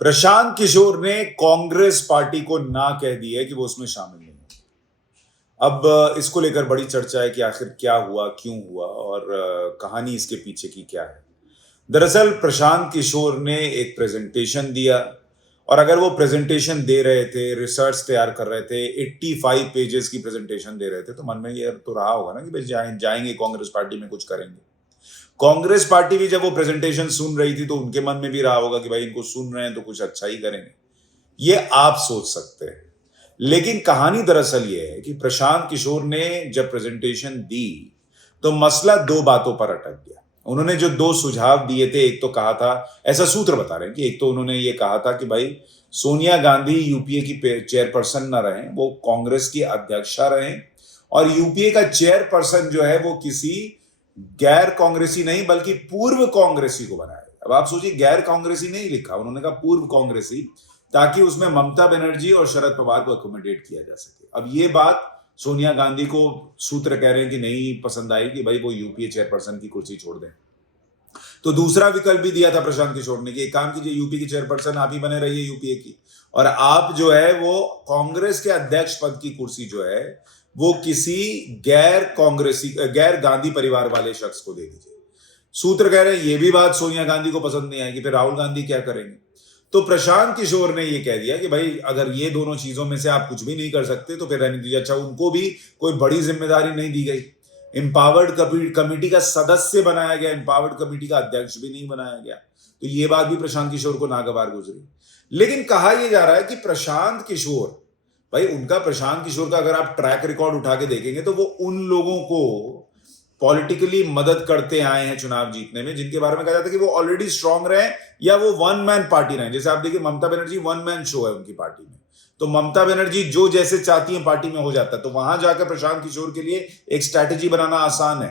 प्रशांत किशोर ने कांग्रेस पार्टी को ना कह दिया है कि वो उसमें शामिल नहीं है। अब इसको लेकर बड़ी चर्चा है कि आखिर क्या हुआ, क्यों हुआ और कहानी इसके पीछे की क्या है। दरअसल प्रशांत किशोर ने एक प्रेजेंटेशन दिया और अगर वो प्रेजेंटेशन दे रहे थे, रिसर्च तैयार कर रहे थे, 85 पेजेस की प्रेजेंटेशन दे रहे थे, तो मन में ये तो रहा होगा ना कि भाई जाएंगे कांग्रेस पार्टी में कुछ करेंगे। कांग्रेस पार्टी भी जब वो प्रेजेंटेशन सुन रही थी तो उनके मन में भी रहा होगा कि भाई इनको सुन रहे हैं तो कुछ अच्छा ही करेंगे। ये आप सोच सकते हैं, लेकिन कहानी दरअसल ये है कि प्रशांत किशोर ने जब प्रेजेंटेशन दी तो मसला दो बातों पर अटक गया। उन्होंने जो दो सुझाव दिए थे, एक तो कहा था, ऐसा सूत्र बता रहे हैं कि एक तो उन्होंने ये कहा था कि भाई सोनिया गांधी यूपीए की चेयरपर्सन न रहें, वो कांग्रेस की अध्यक्षा रहें और यूपीए का चेयरपर्सन जो है वो किसी गैर कांग्रेसी नहीं बल्कि पूर्व कांग्रेसी को बनाया। अब आप सोचिए, गैर कांग्रेसी नहीं लिखा, उन्होंने कहा पूर्व कांग्रेसी, ताकि उसमें ममता बनर्जी और शरद पवार को अकोमोडेट किया जा सके। अब ये बात सोनिया गांधी को सूत्र कह रहे हैं कि नहीं पसंद आई कि भाई वो यूपीए चेयरपर्सन की कुर्सी छोड़ दें। तो दूसरा विकल्प भी दिया था प्रशांत किशोर ने कि एक काम कीजिए, यूपी की चेयरपर्सन आप ही बने रहिए यूपीए की, और आप जो है वो कांग्रेस के अध्यक्ष पद की कुर्सी जो है वो किसी गैर गांधी परिवार वाले शख्स को दे दीजिए। सूत्र कह रहे हैं ये भी बात सोनिया गांधी को पसंद नहीं आएगी, फिर राहुल गांधी क्या करेंगे। तो प्रशांत किशोर ने ये कह दिया कि भाई अगर ये दोनों चीजों में से आप कुछ भी नहीं कर सकते तो फिर रहने दीजिए। अच्छा, उनको भी कोई बड़ी जिम्मेदारी नहीं दी गई, एम्पावर्ड कमेटी का सदस्य बनाया गया, एम्पावर्ड कमेटी का अध्यक्ष भी नहीं बनाया गया। तो ये बात भी प्रशांत किशोर को नागवार गुजरी। लेकिन कहा यह जा रहा है कि प्रशांत किशोर, भाई उनका, प्रशांत किशोर का अगर आप ट्रैक रिकॉर्ड उठा के देखेंगे तो वो उन लोगों को पॉलिटिकली मदद करते आए हैं चुनाव जीतने में जिनके बारे में कहा जाता है कि वो ऑलरेडी स्ट्रांग रहे या वो वन मैन पार्टी रहे। जैसे आप देखिए, Mamata Banerjee one man show है उनकी पार्टी में, तो ममता बनर्जी जो जैसे चाहती है पार्टी में हो जाता है। तो वहां जाकर प्रशांत किशोर के लिए एक स्ट्रैटेजी बनाना आसान है।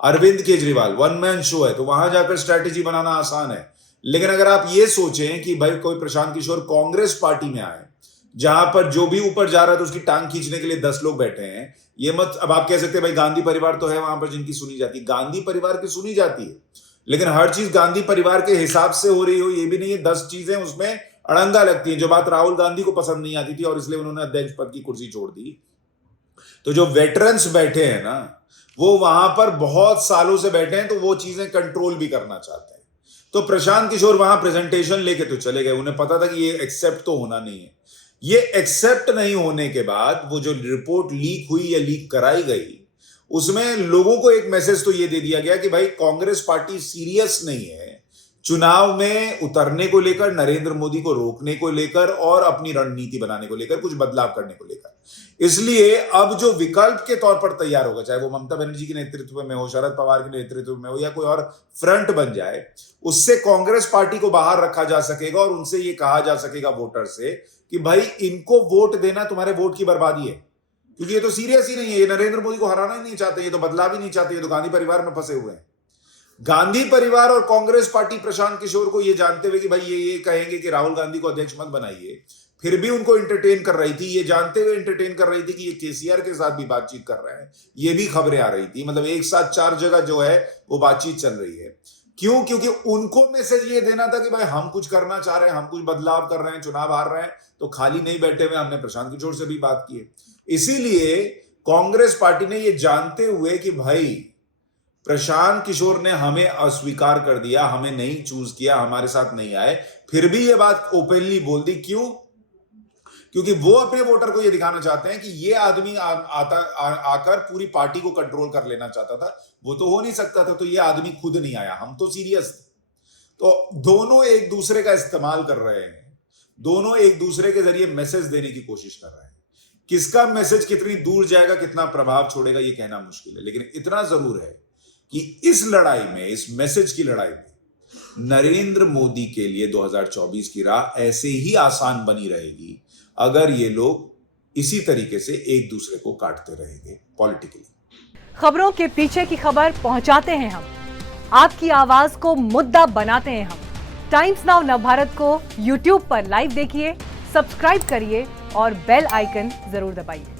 Arvind Kejriwal one man show है, तो वहां जाकर स्ट्रैटेजी बनाना आसान है। लेकिन अगर आप ये सोचें कि भाई कोई प्रशांत किशोर कांग्रेस पार्टी में आए जहां पर जो भी ऊपर जा रहा है तो उसकी टांग खींचने के लिए 10 लोग बैठे हैं, ये मत, अब आप कह सकते हैं भाई गांधी परिवार तो है वहां पर जिनकी सुनी जाती है, गांधी परिवार की सुनी जाती है, लेकिन हर चीज गांधी परिवार के हिसाब से हो रही हो ये भी नहीं है। 10 चीजें उसमें अड़ंगा लगती है, जो बात राहुल गांधी को पसंद नहीं आती थी और इसलिए उन्होंने अध्यक्ष पद की कुर्सी छोड़ दी। तो जो वेटरन्स बैठे हैं ना, वो वहां पर बहुत सालों से बैठे हैं, तो वो चीजें कंट्रोल भी करना चाहते हैं। तो प्रशांत किशोर वहां प्रेजेंटेशन लेके तो चले गए, उन्हें पता था कि ये एक्सेप्ट तो होना नहीं है। ये एक्सेप्ट नहीं होने के बाद वो जो रिपोर्ट लीक हुई या लीक कराई गई, उसमें लोगों को एक मैसेज तो ये दे दिया गया कि भाई कांग्रेस पार्टी सीरियस नहीं है चुनाव में उतरने को लेकर, नरेंद्र मोदी को रोकने को लेकर और अपनी रणनीति बनाने को लेकर, कुछ बदलाव करने को लेकर। इसलिए अब जो विकल्प के तौर पर तैयार होगा, चाहे वो ममता बनर्जी के नेतृत्व में हो, शरद पवार के नेतृत्व में हो या कोई और फ्रंट बन जाए, उससे कांग्रेस पार्टी को बाहर रखा जा सकेगा और उनसे ये कहा जा सकेगा वोटर से कि भाई इनको वोट देना तुम्हारे वोट की बर्बादी है, क्योंकि ये तो सीरियस ही नहीं है, ये नरेंद्र मोदी को हराना ही नहीं चाहते, ये तो बदलाव ही नहीं चाहते, ये तो गांधी परिवार में फंसे हुए हैं। गांधी परिवार और कांग्रेस पार्टी प्रशांत किशोर को ये जानते हुए कि भाई ये कहेंगे कि राहुल गांधी को अध्यक्ष मत बनाइए, फिर भी उनको एंटरटेन कर रही थी, ये जानते हुए एंटरटेन कर रही थी कि ये केसीआर के साथ भी बातचीत कर रहे हैं। ये भी खबरें आ रही थी, मतलब एक साथ 4 जगह जो है वो बातचीत चल रही है। क्यों? क्योंकि उनको मैसेज ये देना था कि भाई हम कुछ करना चाह रहे हैं, हम कुछ बदलाव कर रहे हैं, चुनाव हार रहे हैं, तो खाली नहीं बैठे हुए। हमने प्रशांत किशोर से भी बात की है। इसीलिए कांग्रेस पार्टी ने ये जानते हुए कि भाई प्रशांत किशोर ने हमें अस्वीकार कर दिया, हमें नहीं चूज किया, हमारे साथ नहीं आए, फिर भी ये बात ओपनली बोल दी। क्यों? क्योंकि वो अपने वोटर को ये दिखाना चाहते हैं कि ये आदमी आकर पूरी पार्टी को कंट्रोल कर लेना चाहता था। वो तो हो नहीं सकता था, तो ये आदमी खुद नहीं आया, हम तो सीरियस थे। तो दोनों एक दूसरे का इस्तेमाल कर रहे हैं, दोनों एक दूसरे के जरिए मैसेज देने की कोशिश कर रहे हैं। किसका मैसेज कितनी दूर जाएगा, कितना प्रभाव छोड़ेगा, ये कहना मुश्किल है। लेकिन इतना जरूर है कि इस लड़ाई में, इस मैसेज की लड़ाई में, नरेंद्र मोदी के लिए 2024 की राह ऐसे ही आसान बनी रहेगी अगर ये लोग इसी तरीके से एक दूसरे को काटते रहेंगे पॉलिटिकली। खबरों के पीछे की खबर पहुंचाते हैं हम, आपकी आवाज को मुद्दा बनाते हैं हम। टाइम्स नाउ नवभारत को YouTube पर लाइव देखिए, सब्सक्राइब करिए और बेल आइकन जरूर दबाइए।